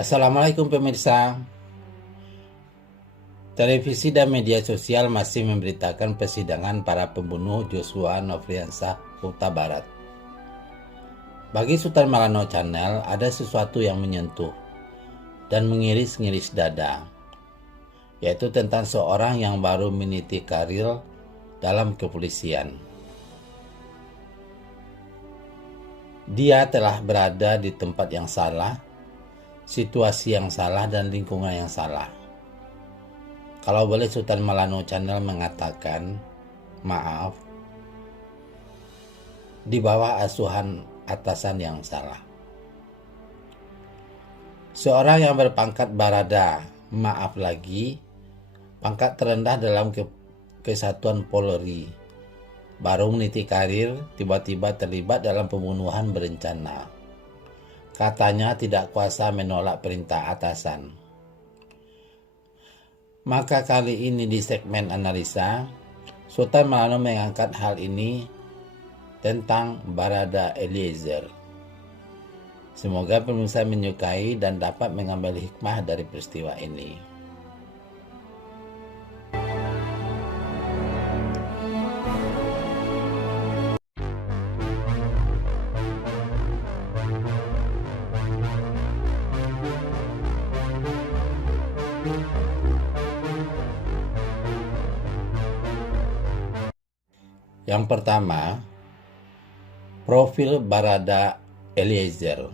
Assalamualaikum pemirsa. Televisi dan media sosial masih memberitakan persidangan para pembunuh Joshua Nofriansah Huta Barat. Bagi Sultan Malanot Channel, ada sesuatu yang menyentuh dan mengiris-ngiris dada, yaitu tentang seorang yang baru meniti karir dalam kepolisian. Dia telah berada di tempat yang salah, situasi yang salah, dan lingkungan yang salah. Kalau boleh Sultan Malanot Channel mengatakan maaf, di bawah asuhan atasan yang salah. Seorang yang berpangkat barada, maaf lagi, pangkat terendah dalam kesatuan Polri, baru meniti karir, tiba-tiba terlibat dalam pembunuhan berencana. Katanya tidak kuasa menolak perintah atasan. Maka kali ini di segmen analisa, Sultan Malanot mengangkat hal ini tentang Barada Eliezer. Semoga pemirsa menyukai dan dapat mengambil hikmah dari peristiwa ini. Yang pertama, profil Barada Eliezer.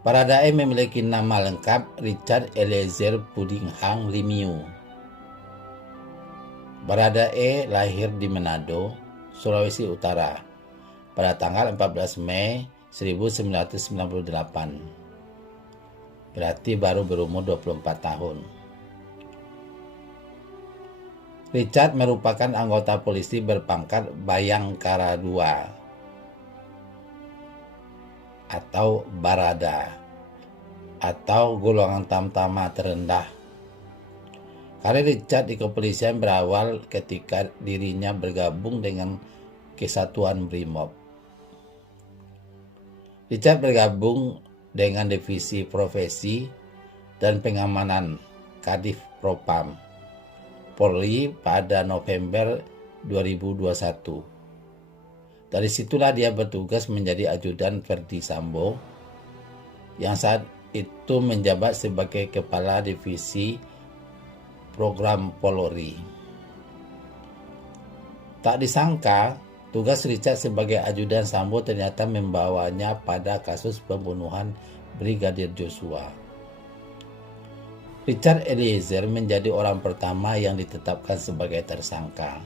Baradae memiliki nama lengkap Richard Eliezer Pudinghang Limiu. Baradae lahir di Manado, Sulawesi Utara pada tanggal 14 Mei 1998. Berarti baru berumur 24 tahun. Richard merupakan anggota polisi berpangkat Bayangkara II atau Barada atau golongan tamtama terendah. Karir Richard di kepolisian berawal ketika dirinya bergabung dengan Kesatuan Brimob. Richard bergabung dengan Divisi Profesi dan Pengamanan Kadif Propam Polri pada November 2021. Dari situlah dia bertugas menjadi ajudan Verdi Sambo yang saat itu menjabat sebagai Kepala Divisi Program Polri. Tak disangka, tugas Richard sebagai ajudan Sambo ternyata membawanya pada kasus pembunuhan Brigadir Joshua. Richard Eliezer menjadi orang pertama yang ditetapkan sebagai tersangka.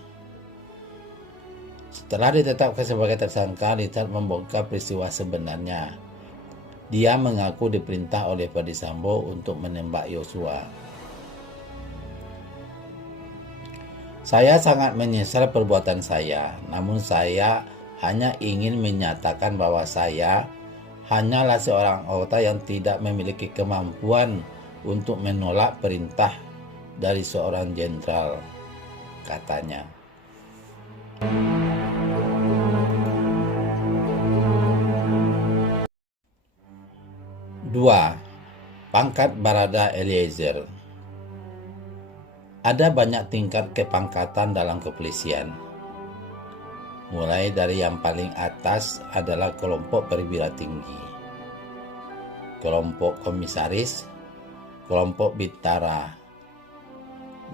Setelah ditetapkan sebagai tersangka, Richard membongkar peristiwa sebenarnya. Dia mengaku diperintah oleh Verdi Sambo untuk menembak Joshua. Saya sangat menyesal perbuatan saya, namun saya hanya ingin menyatakan bahwa saya hanyalah seorang anggota yang tidak memiliki kemampuan untuk menolak perintah dari seorang jenderal, katanya. Dua, pangkat Barada Eliezer. Ada banyak tingkat kepangkatan dalam kepolisian. Mulai dari yang paling atas adalah kelompok perwira tinggi, kelompok komisaris, kelompok bintara,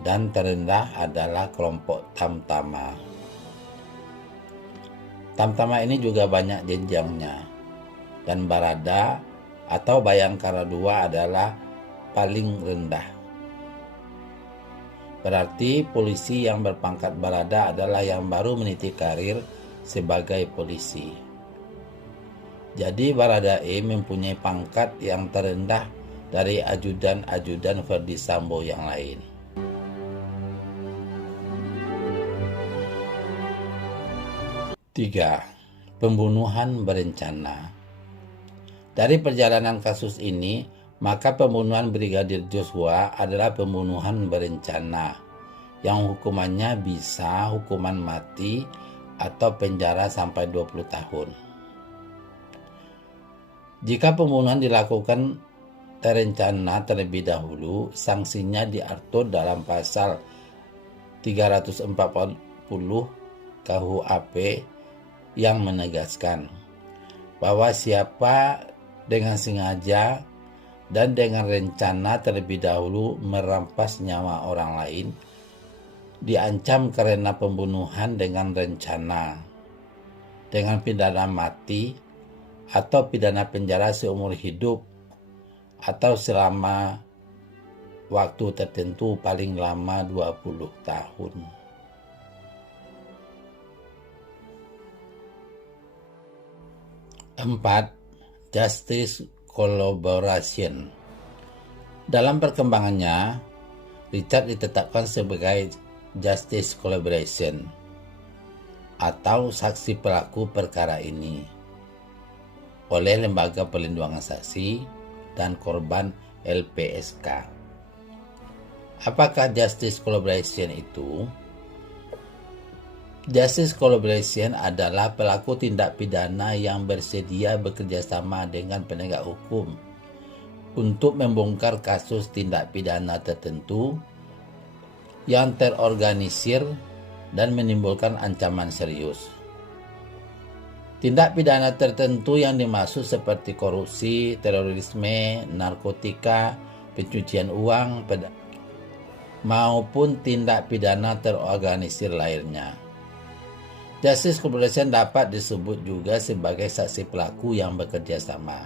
dan terendah adalah kelompok tamtama. Tamtama ini juga banyak jenjangnya, dan Barada atau Bayangkara II adalah paling rendah. Berarti polisi yang berpangkat Barada adalah yang baru meniti karir sebagai polisi. Jadi Baradae mempunyai pangkat yang terendah dari ajudan-ajudan Verdi Sambo yang lain. Tiga, pembunuhan berencana. Dari perjalanan kasus ini, maka pembunuhan Brigadir Joshua adalah pembunuhan berencana yang hukumannya bisa hukuman mati atau penjara sampai 20 tahun. Jika pembunuhan dilakukan terencana terlebih dahulu, sanksinya diatur dalam pasal 340 KUHP yang menegaskan bahwa siapa dengan sengaja dan dengan rencana terlebih dahulu merampas nyawa orang lain diancam karena pembunuhan dengan rencana, dengan pidana mati atau pidana penjara seumur hidup atau selama waktu tertentu paling lama 20 tahun. Empat, justice collaboration. Dalam perkembangannya, Richard ditetapkan sebagai justice collaboration atau saksi pelaku perkara ini oleh Lembaga Perlindungan Saksi dan Korban LPSK. Apakah justice collaboration itu? Justice collaboration adalah pelaku tindak pidana yang bersedia bekerjasama dengan penegak hukum untuk membongkar kasus tindak pidana tertentu yang terorganisir dan menimbulkan ancaman serius. Tindak pidana tertentu yang dimaksud seperti korupsi, terorisme, narkotika, pencucian uang, maupun tindak pidana terorganisir lainnya. Justice collaboration dapat disebut juga sebagai saksi pelaku yang bekerja sama.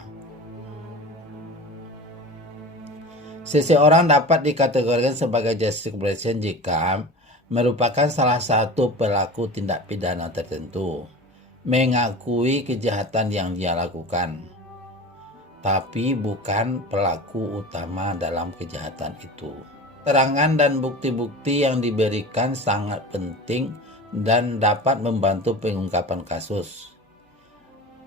Seseorang dapat dikategorikan sebagai justice collaboration jika merupakan salah satu pelaku tindak pidana tertentu mengakui kejahatan yang dia lakukan, tapi bukan pelaku utama dalam kejahatan itu. Keterangan dan bukti-bukti yang diberikan sangat penting dan dapat membantu pengungkapan kasus.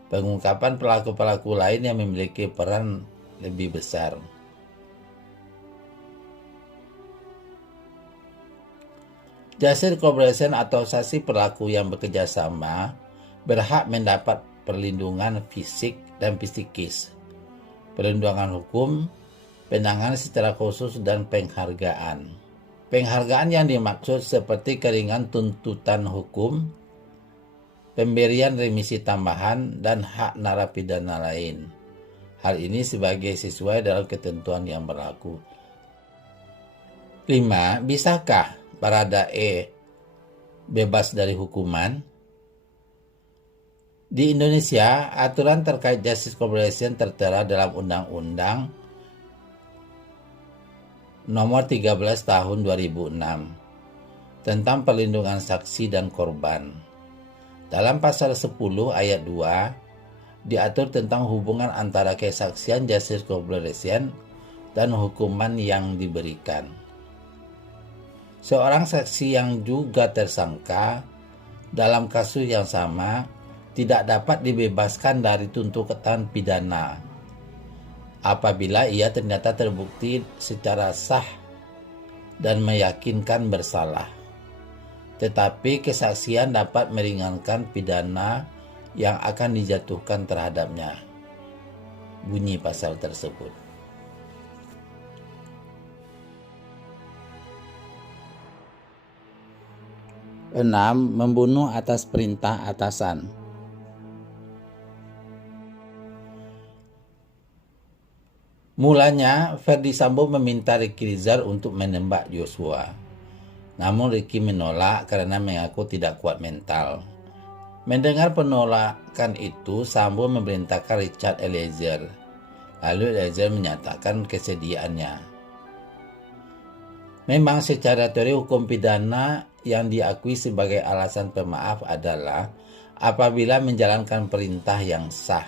Pengungkapan pelaku-pelaku lain yang memiliki peran lebih besar. Justice collaboration atau saksi pelaku yang bekerja sama berhak mendapat perlindungan fisik dan psikis, perlindungan hukum, penanganan secara khusus, dan penghargaan. Penghargaan yang dimaksud seperti keringan tuntutan hukum, pemberian remisi tambahan, dan hak narapidana lain. Hal ini sesuai dalam ketentuan yang berlaku. 5. Bisakah Baradae bebas dari hukuman? Di Indonesia, aturan terkait justice collaboration tertera dalam Undang-Undang Nomor 13 Tahun 2006 tentang perlindungan saksi dan korban. Dalam pasal 10 ayat 2 diatur tentang hubungan antara kesaksian justice collaboration dan hukuman yang diberikan. Seorang saksi yang juga tersangka dalam kasus yang sama tidak dapat dibebaskan dari tuntutan pidana apabila ia ternyata terbukti secara sah dan meyakinkan bersalah. Tetapi kesaksian dapat meringankan pidana yang akan dijatuhkan terhadapnya. Bunyi pasal tersebut. Enam, membunuh atas perintah atasan. Mulanya, Ferdi Sambo meminta Ricky Rizal untuk menembak Joshua. Namun Ricky menolak karena mengaku tidak kuat mental. Mendengar penolakan itu, Sambo memerintahkan Richard Eliezer. Lalu Eliezer menyatakan kesediaannya. Memang secara teori hukum pidana yang diakui sebagai alasan pemaaf adalah apabila menjalankan perintah yang sah.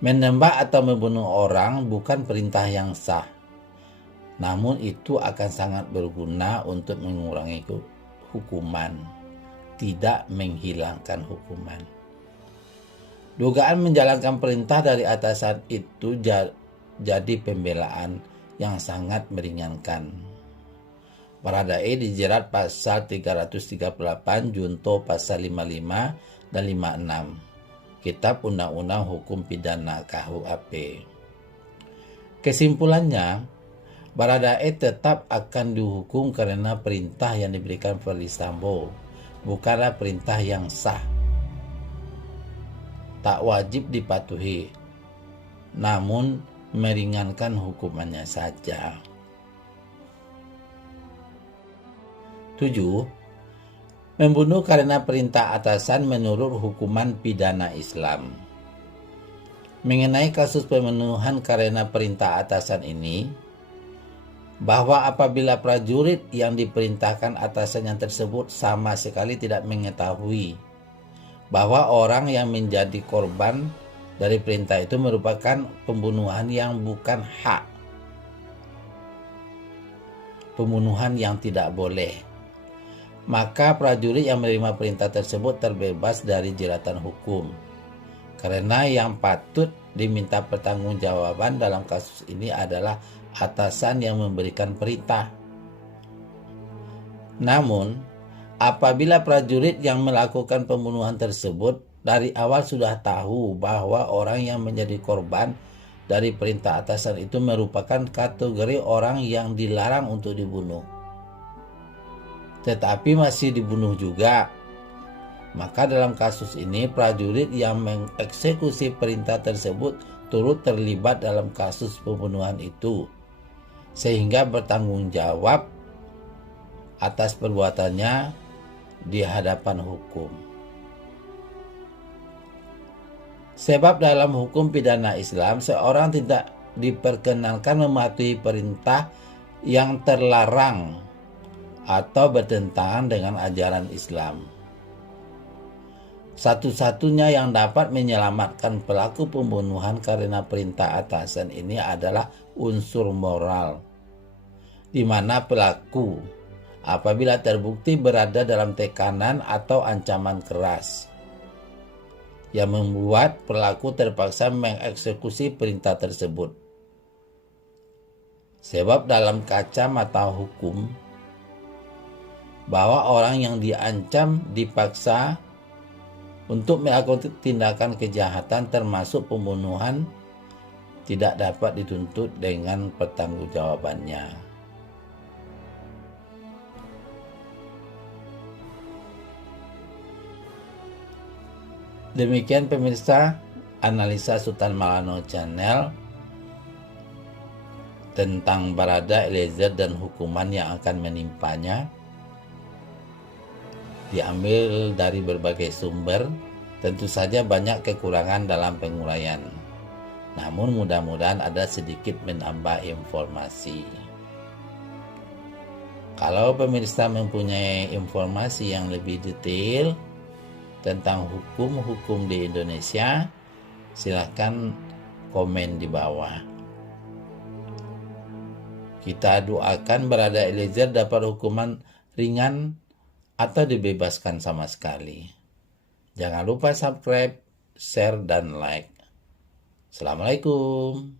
Menembak atau membunuh orang bukan perintah yang sah, namun itu akan sangat berguna untuk mengurangi hukuman, tidak menghilangkan hukuman. Dugaan menjalankan perintah dari atasan itu jadi pembelaan yang sangat meringankan. Baradae dijerat pasal 338 junto pasal 55 dan 56 Kitab Undang-Undang Hukum Pidana KUHP. Kesimpulannya, Baradae tetap akan dihukum karena perintah yang diberikan Verdi Sambo bukanlah perintah yang sah, tak wajib dipatuhi, namun meringankan hukumannya saja. 7. Membunuh karena perintah atasan menurut hukuman pidana Islam. Mengenai kasus pembunuhan karena perintah atasan ini, bahwa apabila prajurit yang diperintahkan atasannya tersebut sama sekali tidak mengetahui bahwa orang yang menjadi korban dari perintah itu merupakan pembunuhan yang bukan hak, pembunuhan yang tidak boleh, maka prajurit yang menerima perintah tersebut terbebas dari jeratan hukum. Karena yang patut diminta pertanggungjawaban dalam kasus ini adalah atasan yang memberikan perintah. Namun, apabila prajurit yang melakukan pembunuhan tersebut dari awal sudah tahu bahwa orang yang menjadi korban dari perintah atasan itu merupakan kategori orang yang dilarang untuk dibunuh, tetapi masih dibunuh juga, maka dalam kasus ini prajurit yang mengeksekusi perintah tersebut turut terlibat dalam kasus pembunuhan itu, sehingga bertanggung jawab atas perbuatannya di hadapan hukum. Sebab dalam hukum pidana Islam, seorang tidak diperkenankan mematuhi perintah yang terlarang atau bertentangan dengan ajaran Islam. Satu-satunya yang dapat menyelamatkan pelaku pembunuhan karena perintah atasan ini adalah unsur moral, di mana pelaku apabila terbukti berada dalam tekanan atau ancaman keras yang membuat pelaku terpaksa mengeksekusi perintah tersebut. Sebab dalam kacamata hukum, bahwa orang yang diancam dipaksa untuk melakukan tindakan kejahatan termasuk pembunuhan tidak dapat dituntut dengan pertanggungjawabannya. Demikian pemirsa, analisa Sultan Maulana Channel tentang Barada Eliezer dan hukuman yang akan menimpanya. Diambil dari berbagai sumber, tentu saja banyak kekurangan dalam penguraian. Namun mudah-mudahan ada sedikit menambah informasi. Kalau pemirsa mempunyai informasi yang lebih detail tentang hukum-hukum di Indonesia, silahkan komen di bawah. Kita doakan Barada Eliezer dapat hukuman ringan atau dibebaskan sama sekali. Jangan lupa subscribe, share, dan like. Assalamualaikum.